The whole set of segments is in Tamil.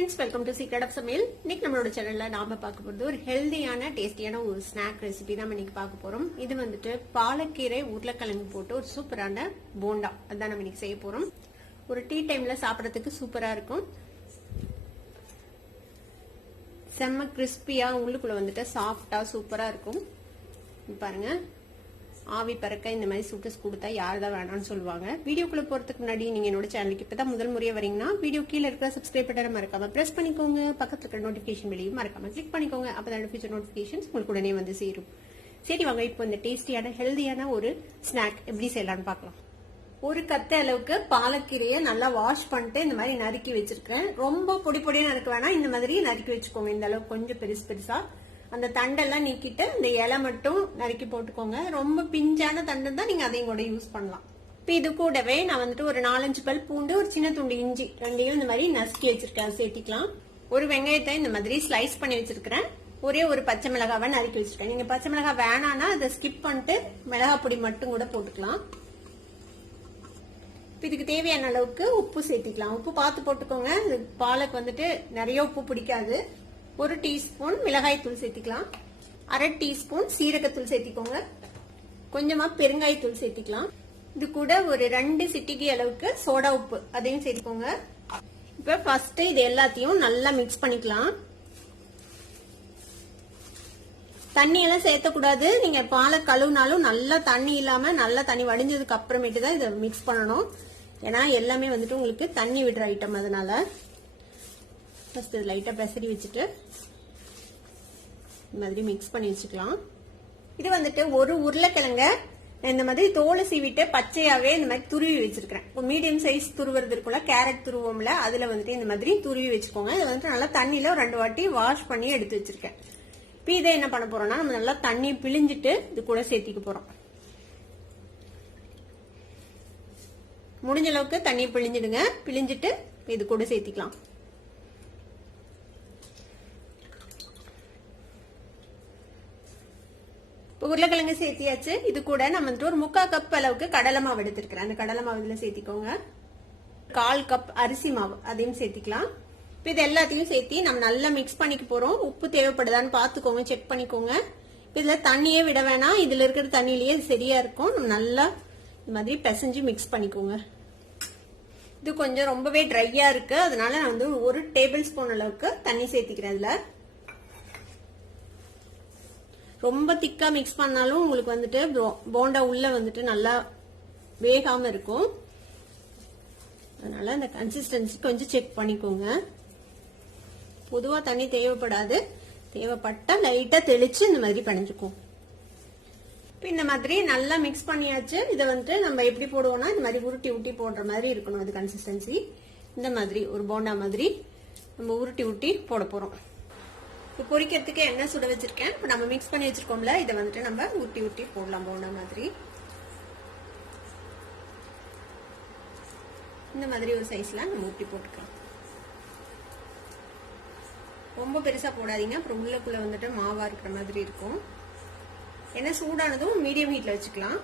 friends, welcome to Secret of Samil. இன்னைக்கு நம்மளோட சேனல்ல நாம பார்க்க போறது ஒரு ஹெல்தியான டேஸ்டியான ஒரு ஸ்நாக் ரெசிபி தான் இன்னைக்கு பார்க்க போறோம். இது வந்துட்டு பாலக்கீரை உருளைக்கிழங்கு போட்டு ஒரு சூப்பரான போண்டா அதான் நம்ம இன்னைக்கு செய்ய போறோம். ஒரு டீ டைம்ல சாப்பிடறதுக்கு சூப்பரா இருக்கும். செம்ம கிறிஸ்பியா உள்ளுக்குள்ள வந்துட்டு சாஃப்டா சூப்பரா இருக்கும். பாருங்க, ஆவி பறக்க இந்த மாதிரி சூட்டஸ் கொடுத்தா யார்தான் வேணாம்னு சொல்லுவாங்க. வீடியோக்குள்ள போறதுக்கு முன்னாடி நீங்க என்னோட சேனலுக்கு இப்பதான் முதல் முறையா வரீங்கன்னா வீடியோ கீழே இருக்கிற சப்ஸ்கிரைப் பட்டனை மறக்காம பிரஸ் பண்ணிக்கோங்க. பக்கத்துல இருக்கிற நோட்டிபிகேஷன் வெளியும் மறக்காம கிளிக் பண்ணிக்கோங்க. அப்பதான் ஃபியூச்சர் நோட்டிபிகேஷன்ஸ் உங்களுக்கு உடனே வந்து சேரும். சரி வாங்க, இப்போ இந்த டேஸ்டியான ஹெல்தியான ஒரு ஸ்நாக் எப்படி செய்யலாம்னு பார்க்கலாம். ஒரு கத்த அளவுக்கு பாலக்கீரையை நல்லா வாஷ் பண்ணிட்டு இந்த மாதிரி நறுக்கி வச்சிருக்கேன். ரொம்ப பொடி பொடியா நறுக்க வேணாம், இந்த மாதிரி நறுக்கி வச்சுக்கோங்க. இந்த அளவுக்கு கொஞ்சம் பெருசு பெருசா அந்த தண்டெல்லாம் நீக்கிட்டு இந்த இலை மட்டும் நறுக்கி போட்டுக்கோங்க. ரொம்ப பிஞ்சான தண்டு தான் நீங்க அதையும் கூட யூஸ் பண்ணலாம். இப்ப இது கூடவே நான் வந்துட்டு ஒரு 4-5 பல் பூண்டு, ஒரு சின்ன துண்டு இஞ்சி ரெண்டையும் இந்த மாதிரி நசுக்கி வச்சிருக்கேன், சேர்த்திக்கலாம். ஒரு வெங்காயத்தை இந்த மாதிரி ஸ்லைஸ் பண்ணி வச்சிருக்கிறேன். ஒரே ஒரு பச்சை மிளகாவை நறுக்கி வச்சிருக்கேன். நீங்க பச்சை மிளகாய் வேணான்னா அதை ஸ்கிப் பண்ணிட்டு மிளகாய் பொடி மட்டும் கூட போட்டுக்கலாம். இதுக்கு தேவையான அளவுக்கு உப்பு சேர்த்திக்கலாம். உப்பு பார்த்து போட்டுக்கோங்க. பாலக்கு வந்துட்டு நிறைய உப்பு பிடிக்காது. 1 டீஸ்பூன் மிளகாய் தூள் சேர்த்திக்கலாம். 1/2 டீஸ்பூன் சீரகத்தூள் சேர்த்திக்கோங்க. கொஞ்சமா பெருங்காய தூள் சேர்த்திக்கலாம். இது கூட ஒரு 2 சிட்டிகை அளவுக்கு சோடா உப்பு அதையும் சேர்த்துக்கோங்க. இப்ப ஃபர்ஸ்ட் இது எல்லாத்தையும் நல்லா மிக்ஸ் பண்ணிக்கலாம். தண்ணி எல்லாம் சேர்த்தக்கூடாது. நீங்க பாலை கழுவுனாலும் நல்லா தண்ணி இல்லாம நல்லா தண்ணி வடிஞ்சதுக்கு அப்புறமேட்டு தான் இதை மிக்ஸ் பண்ணணும். ஏன்னா எல்லாமே வந்துட்டு உங்களுக்கு தண்ணி விடுற ஐட்டம். அதனால ஃபர்ஸ்ட் லைட்டா பெசரி வச்சுட்டு இந்த மாதிரி மிக்ஸ் பண்ணி வச்சுக்கலாம். இது வந்துட்டு ஒரு உருளைக்கிழங்க இந்த மாதிரி தோலை சீவிட்டு பச்சையாவே இந்த மாதிரி துருவி வச்சிருக்கேன். மீடியம் சைஸ் துருவுறது இருக்குல்ல, கேரட் துருவோம்ல, அதுல வந்துட்டு இந்த மாதிரி துருவி வச்சுக்கோங்க. இது வந்துட்டு நல்லா தண்ணியில 2 வாட்டி வாஷ் பண்ணி எடுத்து வச்சிருக்கேன். இப்ப இதை என்ன பண்ண போறோம்னா, நம்ம நல்லா தண்ணி பிழிஞ்சிட்டு இது கூட சேர்த்திக்க போறோம். முடிஞ்ச அளவுக்கு தண்ணி பிழிஞ்சிடுங்க. பிழிஞ்சிட்டு இது கூட சேர்த்திக்கலாம். உருளைக்கிழங்கு சேர்த்தியாச்சு. இது கூட நம்ம வந்துட்டு ஒரு 3/4 கப் அளவுக்கு கடலை மாவு எடுத்திருக்கிறேன். அந்த கடலை மாவு இதுல சேர்த்திக்கோங்க. 1/4 கப் அரிசி மாவு அதையும் சேர்த்திக்கலாம். இப்ப இது எல்லாத்தையும் சேர்த்தி நம்ம நல்லா மிக்ஸ் பண்ணிக்க போறோம். உப்பு தேவைப்படுதான்னு பாத்துக்கோங்க, செக் பண்ணிக்கோங்க. இதுல தண்ணியே விட வேணாம், இதுல இருக்கிற தண்ணியிலேயே சரியா இருக்கும். நம்ம நல்லா இந்த மாதிரி பிசைஞ்சு மிக்ஸ் பண்ணிக்கோங்க. இது கொஞ்சம் ரொம்பவே ட்ரையா இருக்கு, அதனால நான் வந்து 1 டேபிள் ஸ்பூன் அளவுக்கு தண்ணி சேர்த்திக்கிறேன். இதுல ரொம்ப திக்கா மிக்ஸ் பண்ணாலும் உங்களுக்கு வந்துட்டு போண்டா உள்ள வந்துட்டு நல்லா வேகாம இருக்கும். அதனால இந்த கன்சிஸ்டன்சி கொஞ்சம் செக் பண்ணிக்கோங்க. பொதுவா தண்ணி தேவைப்படாது, தேவைப்பட்டா லைட்டா தெளிச்சு இந்த மாதிரி பண்ணிச்சுக்கோம். இந்த மாதிரி நல்லா மிக்ஸ் பண்ணியாச்சு. இதை வந்துட்டு நம்ம எப்படி போடுவோம்னா இந்த மாதிரி உருட்டி உருட்டி போடுற மாதிரி இருக்கணும். அது கன்சிஸ்டன்சி இந்த மாதிரி ஒரு போண்டா மாதிரி நம்ம உருட்டி உருட்டி போட போறோம். பொரிக்கிறதுக்கு எண்ணெய் சுட வச்சிருக்கேன். இப்ப நம்ம மிக்ஸ் பண்ணி வச்சிருக்கோம்ல, இதை வந்துட்டு நம்ம ஊட்டி ஊட்டி போடலாம் போண்டா மாதிரி. இந்த மாதிரி ஒரு சைஸ்ல நம்ம ஊட்டி போட்டுக்கலாம். ரொம்ப பெருசா போடாதீங்க, அப்புறம் உள்ளக்குள்ள வந்துட்டு மாவா இருக்கிற மாதிரி இருக்கும். எண்ணெய் சூடானதும் மீடியம் ஹீட்ல வச்சுக்கலாம்.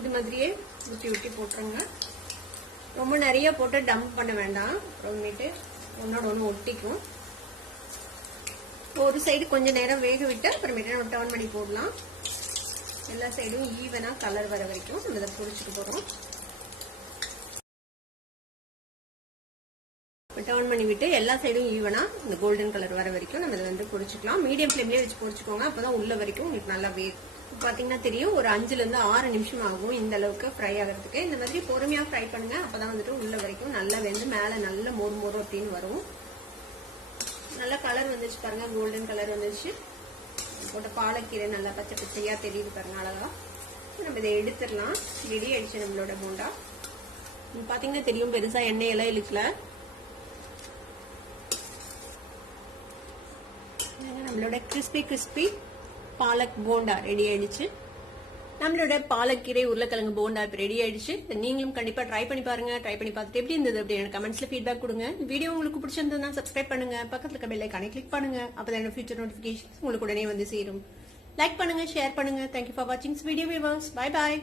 இது மாதிரியே ஊட்டி ஊட்டி போட்டுருங்க. ரொம்ப நிறைய போட்டு டம்ப் பண்ண வேண்டாம், அப்புறமேட்டு ஒன்னோட ஒன்று ஒட்டிக்கும். ஒரு சைடு கொஞ்ச நேரம் வேக விட்டு அப்புறமேட்டு நம்ம டர்ன் பண்ணி போடலாம். எல்லா சைடும் ஈவனா கலர் வர வரைக்கும் நம்ம இதை பொரிச்சுட்டு போறோம். டர்ன் பண்ணி விட்டு எல்லா சைடும் ஈவனா இந்த கோல்டன் கலர் வர வரைக்கும் நம்ம இதை வந்து பொரிச்சுக்கலாம். மீடியம் ஃபிளேம்லயே வச்சு பொரிச்சுக்கோங்க, அப்பதான் உள்ள வரைக்கும் உங்களுக்கு நல்லா வேகும். பாத்தீங்கன்னா தெரியும், ஒரு 5-6 நிமிஷம் ஆகும் இந்த அளவுக்கு ஃப்ரை ஆகிறதுக்கு. இந்த மாதிரி பொறுமையா ஃப்ரை பண்ணுங்க, அப்பதான் வந்துட்டு உள்ள வரைக்கும் நல்லா வெந்து மேல நல்ல மொறு மொறு அப்படின்னு வரும். நல்ல கலர் வந்துச்சு பாருங்க, கோல்டன் கலர் வந்துச்சு. போட்ட பாலக்கீரை நல்லா பச்சை பச்சையா தெரியுது பாருங்க, அழகா. நம்ம இதை எடுத்துடலாம். ரெடி ஆயிடுச்சு நம்மளோட போண்டா. பாத்தீங்கன்னா தெரியும், பெருசா எண்ணெயெல்லாம் இழுக்கல. நம்மளோட கிறிஸ்பி பாலக் போண்டா ரெடி ஆயிடுச்சு. நம்மளோட பாலக்கீரை உருளைக்கிழங்கு போண்டா இப்ப ரெடி ஆயிடுச்சு. நீங்களும் கண்டிப்பா ட்ரை பண்ணி பாருங்க. ட்ரை பண்ணி பார்த்துட்டு எப்படி இருந்தது அப்படி எனக்கு கமெண்ட்ஸ்ல ஃபீட்பேக் கொடுங்க. வீடியோ உங்களுக்கு பிடிச்சிருந்ததுன்னா சப்ஸ்கிரைப் பண்ணுங்க, பக்கத்துல இருக்க பெல் ஐகானை கிளிக் பண்ணுங்க. அப்பதான் ஃபியூச்சர் நோட்டிபிகேஷன்ஸ் உங்களுக்கு உடனே வந்து சேரும். லைக் பண்ணுங்க, ஷேர் பண்ணுங்க. தேங்க்யூ ஃபார் வாட்சிங் வீடியோ வியூவர்ஸ். Bye bye.